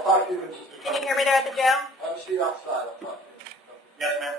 I'll talk to you. Can you hear me there at the jail? I'll see you outside. I'll talk to you. Yes, ma'am.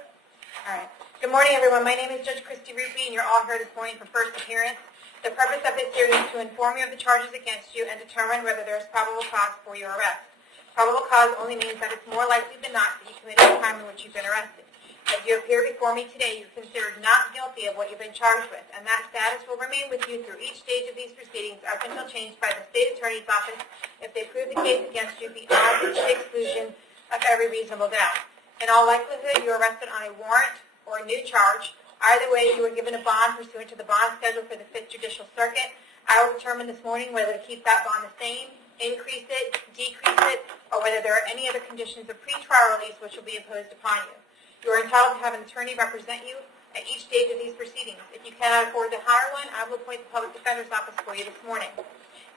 All right. Good morning, everyone. My name is Judge Christy Ruppe, and you're all here this morning for first appearance. The purpose of this hearing is to inform you of the charges against you and determine whether there is probable cause for your arrest. Probable cause only means that it's more likely than not that you committed the crime in which you've been arrested. As you appear before me today, you're considered not guilty of what you've been charged with, and that status will remain with you through each stage of these proceedings up until changed by the state attorney's office if they prove the case against you beyond the exclusion of every reasonable doubt. In all likelihood, you are arrested on a warrant or a new charge. Either way, you are given a bond pursuant to the bond schedule for the 5th Judicial Circuit. I will determine this morning whether to keep that bond the same, increase it, decrease it, or whether there are any other conditions of pretrial release which will be imposed upon you. You are entitled to have an attorney represent you at each stage of these proceedings. If you cannot afford to hire one, I will appoint the Public Defender's Office for you this morning.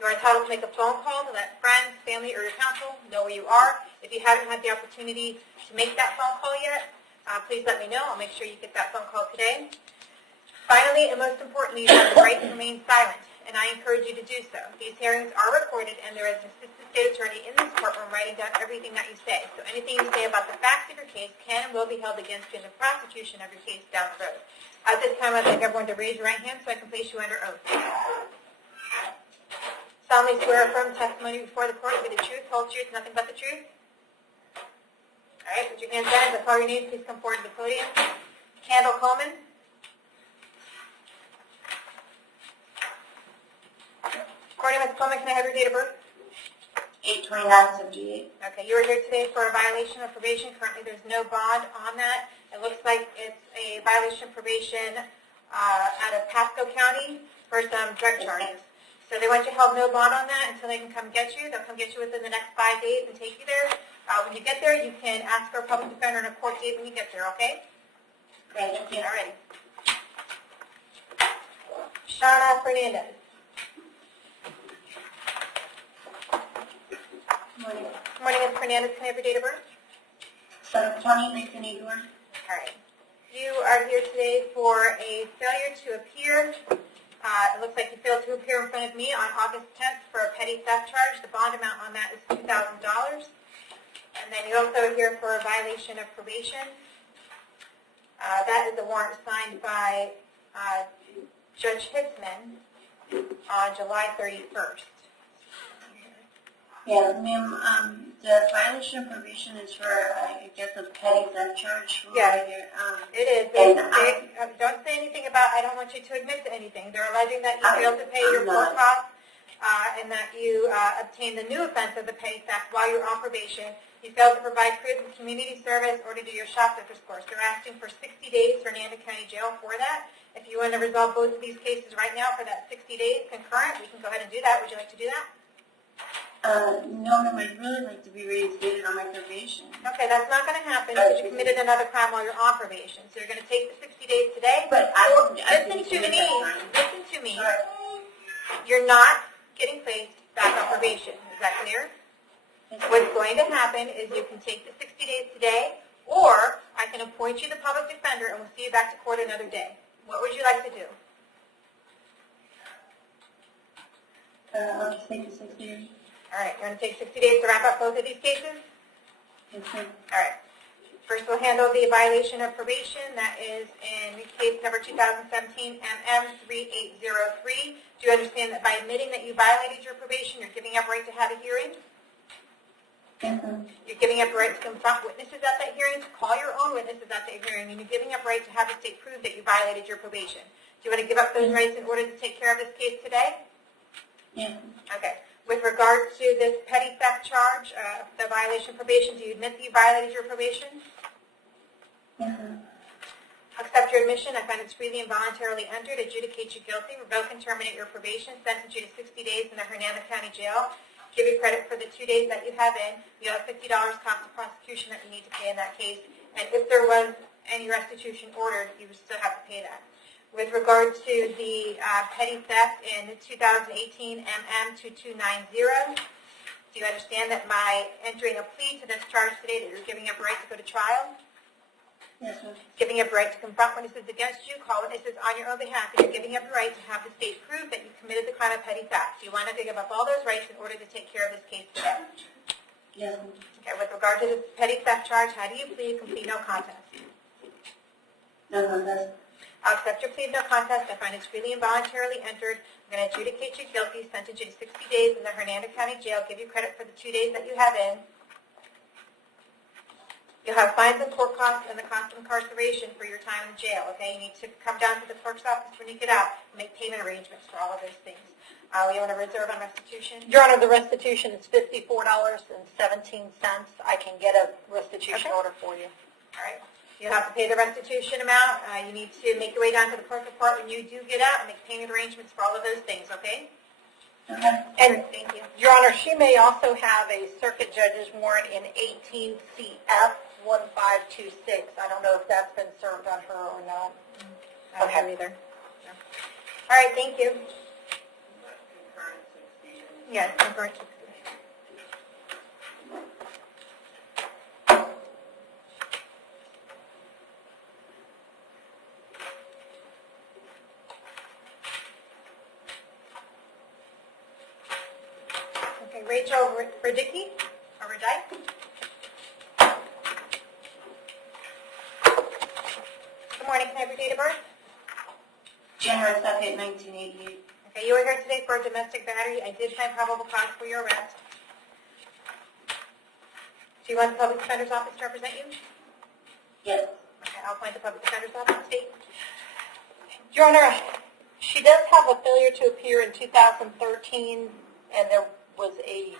You are entitled to make a phone call to let friends, family, or your counsel know where you are. If you haven't had the opportunity to make that phone call yet, please let me know. I'll make sure you get that phone call today. Finally, and most importantly, you have the right to remain silent, and I encourage you to do so. These hearings are recorded, and there is an assistant state attorney in this courtroom writing down everything that you say. So anything you say about the facts of your case can and will be held against you in the prosecution of your case down the road. At this time, I'd like everyone to raise your right hand so I can place you under oath. Solemnly swear or affirm testimony before the court will be the truth, whole truth, nothing but the truth. All right, put your hands down. If I call your name, please come forward to the podium. Kendall Coleman. According to Ms. Coleman, can I have your date of birth? 8/29/78. Okay, you are here today for a violation of probation. Currently, there's no bond on that. It looks like it's a violation of probation out of Pasco County for some drug charges. So they want you held no bond on that until they can come get you. They'll come get you within the next 5 days and take you there. When you get there, you can ask for a public defender and a court date when you get there, okay? Great, thank you. All right. Shauna Fernandez. Morning. Good morning, Ms. Fernandez. Can I have your date of birth? 7/20/1981. All right. You are here today for a failure to appear. It looks like you failed to appear in front of me on August 10th for a petty theft charge. The bond amount on that is $2,000. And then you're also here for a violation of probation. That is a warrant signed by Judge Hitzman on July 31st. Yeah, ma'am, the violation of probation is for, I guess, a petty theft charge. Yes, it is. Don't say anything about, I don't want you to admit to anything. They're alleging that you failed to pay your court costs and that you obtained the new offense of the petty theft while you were on probation. You failed to provide proof of community service or to do your shoplifter's course. They're asking for 60 days for Hernando County Jail for that. If you want to resolve both of these cases right now for that 60 days concurrent, we can go ahead and do that. Would you like to do that? No, ma'am, I'd really like to be reinstated on my probation. Okay, that's not going to happen because you committed another crime while you're on probation. So you're going to take the 60 days today. But listen to me. You're not getting placed back on probation. Is that clear? What's going to happen is you can take the 60 days today, or I can appoint you the public defender and we'll see you back to court another day. What would you like to do? I'll just take the 60 days. All right, you're going to take 60 days to wrap up both of these cases? Yes, ma'am. All right. First, we'll handle the violation of probation. That is in case number 2017 MM3803. Do you understand that by admitting that you violated your probation, you're giving up right to have a hearing? Yes, ma'am. You're giving up the right to confront witnesses at that hearing, to call your own witnesses at that hearing, and you're giving up right to have the state prove that you violated your probation. Do you want to give up those rights in order to take care of this case today? Yes. Okay. With regard to this petty theft charge, the violation of probation, do you admit that you violated your probation? Yes, ma'am. Accept your admission. I find it's freely and voluntarily entered, adjudicate you guilty, revoke and terminate your probation, sentence you to 60 days in the Hernando County Jail, give you credit for the 2 days that you have in. You have $50 cost of prosecution that you need to pay in that case, and if there was any restitution ordered, you would still have to pay that. With regard to the petty theft in 2018 MM2290, do you understand that by entering a plea to this charge today that you're giving up a right to go to trial? Yes, ma'am. Giving up the right to confront witnesses against you, call witnesses on your own behalf, and you're giving up the right to have the state prove that you committed the crime of petty theft. Do you want to give up all those rights in order to take care of this case today? Yes. Okay, with regard to the petty theft charge, how do you plead? Complete no contest. No contest. I'll accept your plea of no contest. I find it's freely and voluntarily entered. I'm going to adjudicate you guilty, sentence you to 60 days in the Hernando County Jail, give you credit for the 2 days that you have in. You'll have fines and court costs and the cost of incarceration for your time in jail, okay? You need to come down to the clerk's office when you get out and make payment arrangements for all of those things. You want to reserve on restitution? Your Honor, the restitution is $54.17. I can get a restitution order for you. All right. You'll have to pay the restitution amount. You need to make your way down to the clerk report when you do get out and make payment arrangements for all of those things, okay? Okay. And, Thank you. Your Honor, she may also have a circuit judge's warrant in 18 CF 1526. I don't know if that's been served on her or not. I don't have either. No. All right, thank you. Yes, concurrent 60. Okay, Rachel Radicki, or Radike. Good morning, can I have your date of birth? January 2nd, 1988. Okay, you were here today for a domestic battery. I did find probable cause for your arrest. Do you want the public defender's office to represent you? Yes. Okay, I'll appoint the public defender's office. State. Your Honor, she does have a failure to appear in 2013, and there was a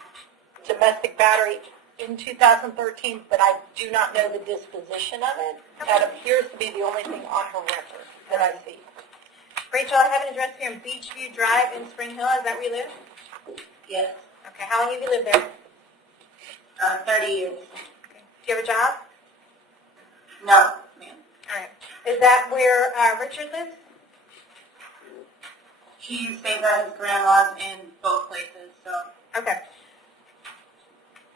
domestic battery in 2013, but I do not know the disposition of it. That appears to be the only thing on her record that I see. Rachel, I have an address here on Beachview Drive in Spring Hill. Is that where you live? Yes. Okay, how long have you lived there? 30 years. Okay. Do you have a job? No, ma'am. All right. Is that where Richard lives? He stays at his grandma's in both places, so. Okay.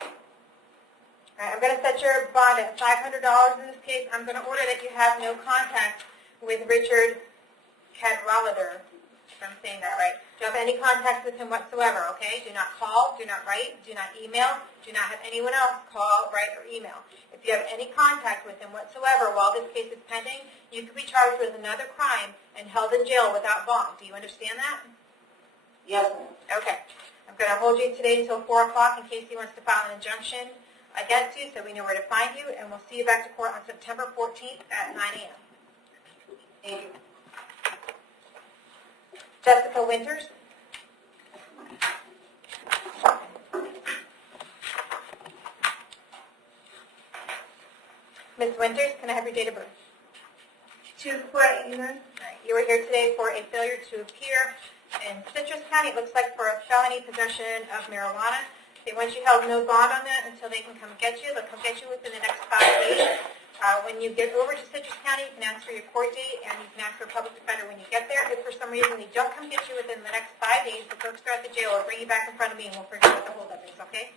All right, I'm going to set your bond at $500 in this case. I'm going to order that you have no contact with Richard Cadwallader, if I'm saying that right. Don't have any contact with him whatsoever, okay? Do not call, do not write, do not email, do not have anyone else call, write, or email. If you have any contact with him whatsoever while this case is pending, you could be charged with another crime and held in jail without bond. Do you understand that? Yes, ma'am. Okay. I'm going to hold you today until 4 o'clock in case he wants to file an injunction against you so we know where to find you, and we'll see you back to court on September 14th at 9 a.m. Thank you. Jessica Winters. Ms. Winters, can I have your date of birth? 2-4-89. All right. You were here today for a failure to appear in Citrus County. It looks like for a felony possession of marijuana. They want you held no bond on that until they can come get you. They'll come get you within the next 5 days. When you get over to Citrus County, you can ask for your court date, and you can ask for a public defender when you get there. If for some reason they don't come get you within the next 5 days, the clerks are at the jail will bring you back in front of me, and we'll figure out what the holdup is, okay?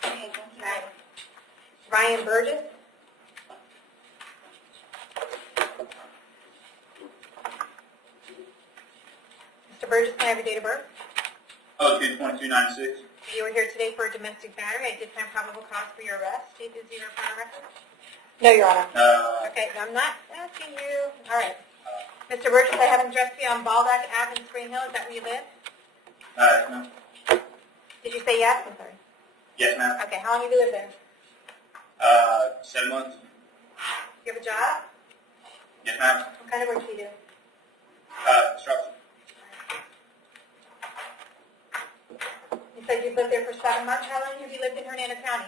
Okay, thank you. All right. Ryan Burgess. Mr. Burgess, can I have your date of birth? Oh, 2296. You were here today for a domestic battery. I did find probable cause for your arrest. State the zero criminal record. No, Your Honor. Okay, no, I'm not asking you. All right. Mr. Burgess, I have an address for you on Baldock Ave in Spring Hill. Is that where you live? No. Did you say yes? I'm sorry. Yes, ma'am. Okay, how long have you lived there? 7 months. Do you have a job? Yes, ma'am. What kind of work do you do? Construction. You said you've lived there for 7 months. How long have you lived in Hernando County?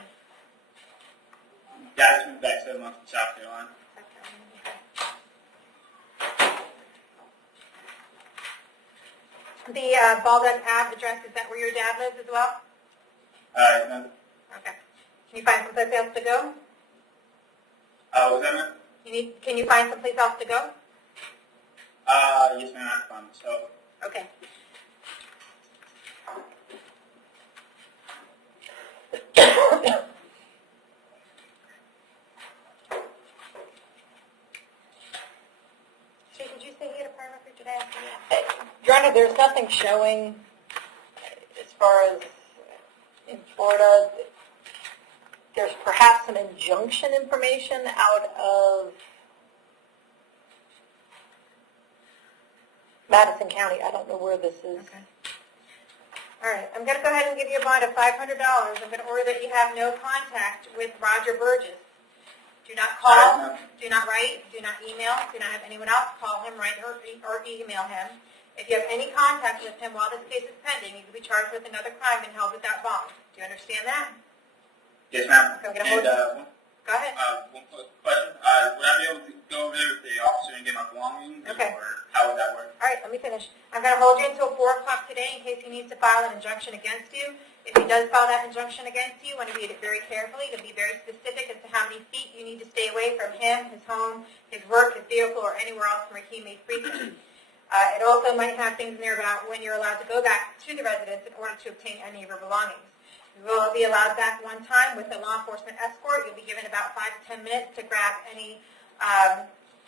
Yeah, I just moved back 7 months from South Carolina. The Baldock Ave address, is that where your dad lives as well? Yes, ma'am. Okay. Can you find someplace else to go? What was that, ma'am? Can you find someplace else to go? Yes, ma'am, I can find myself. Okay. Jay, did you say he had a prior record today? Your Honor, there's nothing showing as far as in Florida. there's perhaps some injunction information out of Madison County. I don't know where this is. Okay. All right, I'm going to go ahead and give you a bond of $500. I'm going to order that you have no contact with Roger Burgess. Do not call, do not write, do not email, do not have anyone else call him, write, or email him. If you have any contact with him while this case is pending, you could be charged with another crime and held without bond. Do you understand that? Yes, ma'am. Okay, And Go ahead. one quick question. Would I be able to go over there with the officer and get my belongings? Okay. Or how would that work? All right, let me finish. I'm going to hold you until 4 o'clock today in case he needs to file an injunction against you. If he does file that injunction against you, you want to read it very carefully. To be very specific as to how many feet you need to stay away from him, his home, his work, his vehicle, or anywhere else where he may frequent. It also might have things in there about when you're allowed to go back to the residence in order to obtain any of your belongings. You will be allowed back one time with a law enforcement escort. You'll be given about 5 to 10 minutes to grab any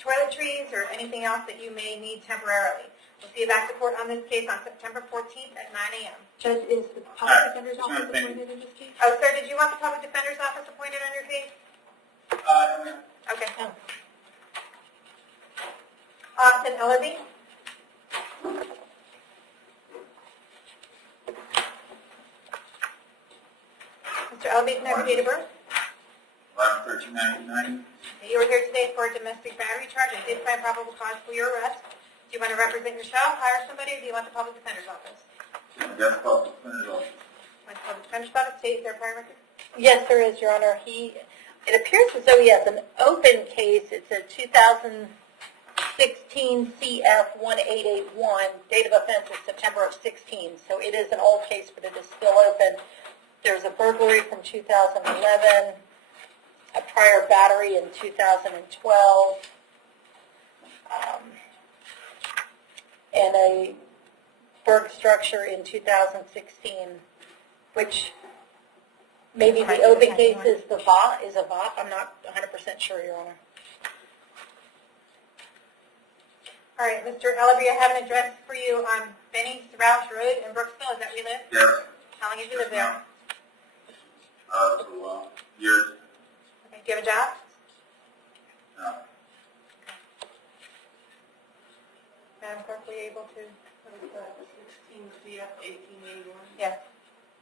toiletries or anything else that you may need temporarily. We'll see you back to court on this case on September 14th at 9 a.m. Judge, is the public defender's office appointed in this case? Oh, sir, did you want the public defender's office appointed on your case? No, ma'am. Okay. Austin Ellerby? Mr. Ellerby, can I have your date of birth? 11/13/1990. You were here today for a domestic battery charge. I did find probable cause for your arrest. Do you want to represent yourself, hire somebody, or do you want the public defender's office? Yes, public defender's office. Want the public defender's office? State their prior record? Yes, there is, Your Honor. It appears as though he has an open case. It's a 2016 CF 1881. Date of offense is September of 16. So it is an old case, but it is still open. There's a burglary from 2011, a prior battery in 2012, and a burg structure in 2016, which maybe the open case is a VOP. I'm not 100% sure, Your Honor. All right, Mr. Ellerby, I have an address for you on Benny Roush Road in Brooksville. Is that where you live? Yes. How long have you lived there? Years. Okay. Do you have a job? No. Madam Clerk, were you able to? 16 CF 1881. Yes.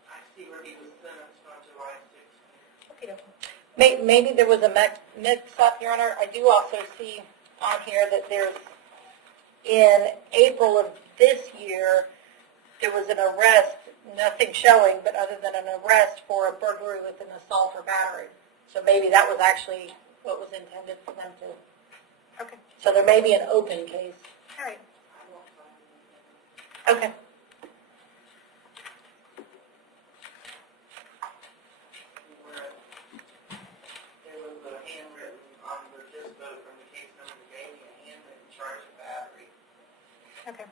I see where he was sentenced on July 16th. Okay. Maybe there was a mix-up, Your Honor. I do also see on here that there's, in April of this year, there was an arrest, nothing showing, but other than an arrest for a burglary with an assault or battery. So maybe that was actually what was intended for them to. Okay. So there may be an open case. All right. Okay. There was a handwritten on the dispo from the case number that gave me a handwritten charge of battery. Okay.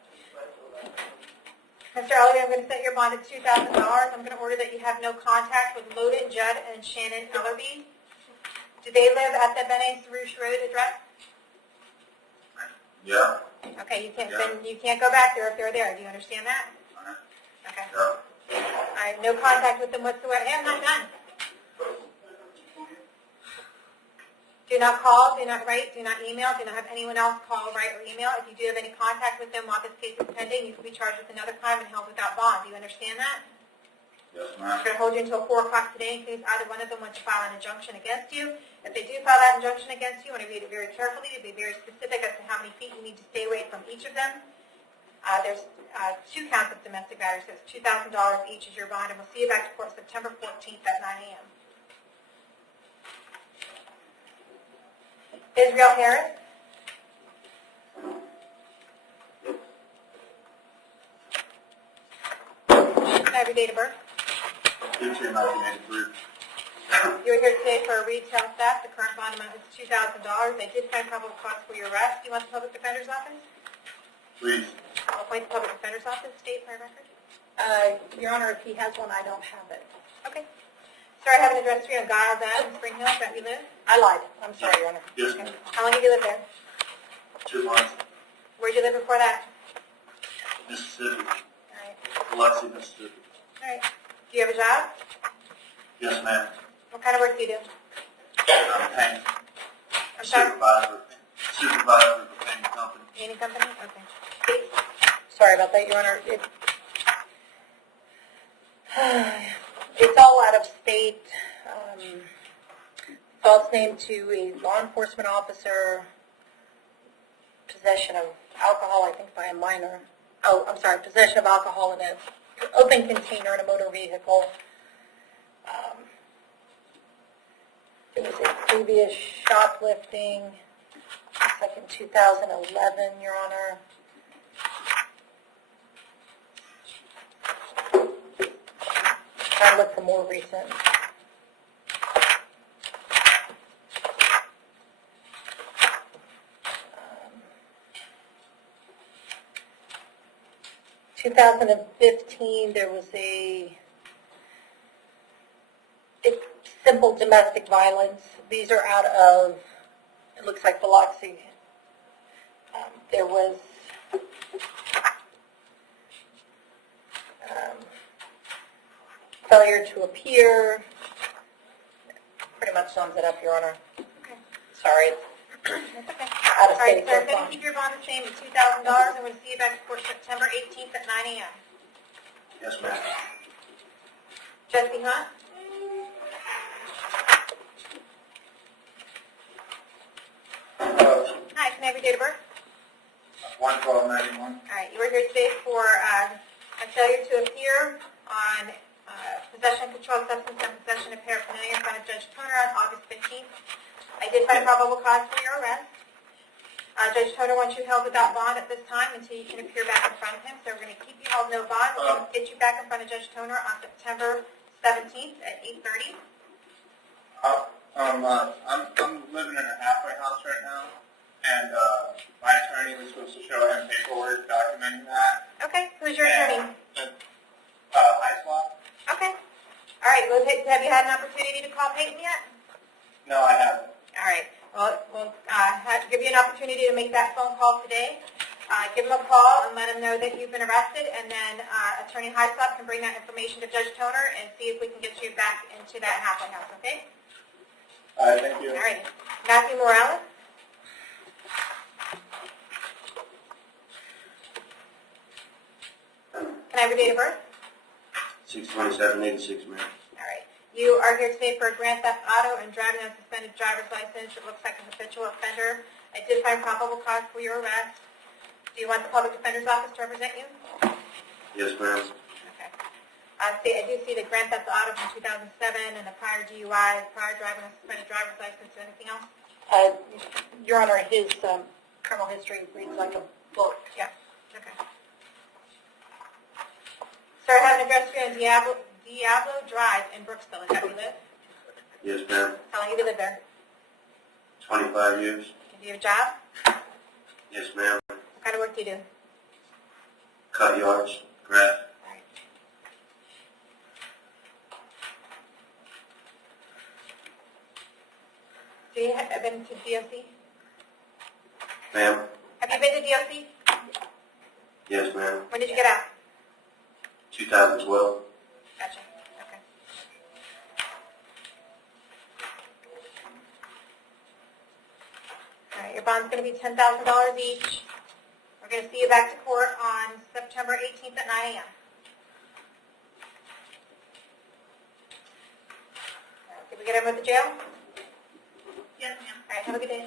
Mr. Ellerby, I'm going to set your bond at $2,000. I'm going to order that you have no contact with Loden Judd and Shannon Ellerby. Do they live at the Benny Roush Road address? Yeah. Okay, you can't go back there if they're there. Do you understand that? Okay. Yeah. I have no contact with them whatsoever. Hey, I'm not done. Do not call, do not write, do not email, do not have anyone else call, write, or email. If you do have any contact with them while this case is pending, you could be charged with another crime and held without bond. Do you understand that? Yes, I'm ma'am. going to hold you until 4 o'clock today in case either one of them wants to file an injunction against you. If they do file that injunction against you, I want to read it very carefully. To be very specific as to how many feet you need to stay away from each of them. There's 2 counts of domestic battery, so it's $2,000 each as your bond, and we'll see you back to court September 14th at 9 a.m. Israel Harris. Can I have your date of birth? 1983. You were here today for a retail theft. The current bond amount is $2,000. They did find probable cause for your arrest. Do you want the public defender's office? Please. I'll appoint the public defender's office. State my record. Your Honor, if he has one, I don't have it. Okay. Sir, I have an address for you on Giles Ave in Spring Hill. Is that where you live? I lied. I'm sorry, Your Honor. Yes, Okay. ma'am. How long have you lived there? 2 months. Where did you live before that? Mississippi. All right. Biloxi, Mississippi. All right. Do you have a job? Yes, ma'am. What kind of work do you do? I'm paying I'm sorry, supervisor for painting company. painting company? Okay. Sorry about that, Your Honor. It's all out of state. False name to a law enforcement officer, possession of alcohol, I think by a minor. Oh, I'm sorry, possession of alcohol in an open container in a motor vehicle. It was a previous shoplifting, looks like in 2011, Your Honor. Trying to look for more recent. 2015, there was a simple domestic violence. These are out of, it looks like Biloxi. There was failure to appear. Pretty much sums it up, Your Honor. Okay. Sorry. That's okay. Out of All right, state. so if you keep your bond the same at $2,000, I'm going to see you back for September 18th at 9 a.m. Yes, ma'am. Jesse Hunt? Hi, can I have your date of birth? 1/12/91. All right, you were here today for a failure to appear on possession of controlled substance and possession of paraphernalia in front of Judge Toner on August 15th. I did find a probable cause for your arrest. Judge Toner wants you held without bond at this time until you can appear back in front of him, so we're going to keep you held no bond. We're going to get you back in front of Judge Toner on September 17th at 8:30. I'm living in a halfway house right now, and my attorney was supposed to show him paperwork documenting that. Okay, who's your attorney? Islop? Okay. All right, have you had an opportunity to call Peyton yet? No, I haven't. All right. Well, we'll give you an opportunity to make that phone call today. Give him a call and let him know that you've been arrested, and then Attorney Hyslop can bring that information to Judge Toner and see if we can get you back into that halfway house, okay? All right, thank you. All right. Matthew Morales? Can I have your date of birth? 6/27/86, ma'am. All right. You are here today for a grand theft auto and driving on suspended driver's license. It looks like a habitual offender. I did find probable cause for your arrest. Do you want the public defender's office to represent you? Yes, ma'am. Okay. I do see the grand theft auto from 2007 and the prior DUI, prior driving on suspended driver's license. Anything else? Your Honor, his criminal history reads like a book. Yeah. Okay. Sir, I have an address here in Diablo Drive in Brooksville. Is that where you live? Yes, ma'am. How long have you lived there? 25 years. Do you have a job? Yes, ma'am. What kind of work do you do? Cut yards, grass. All right. So you have been to DOC? Ma'am? Have you been to DOC? Yes, ma'am. When did you get out? 2012. Gotcha. Okay. All right, your bond's going to be $10,000 each. We're going to see you back to court on September 18th at 9 a.m. All right, did we get him with the jail? Yes, ma'am. All right, have a good day.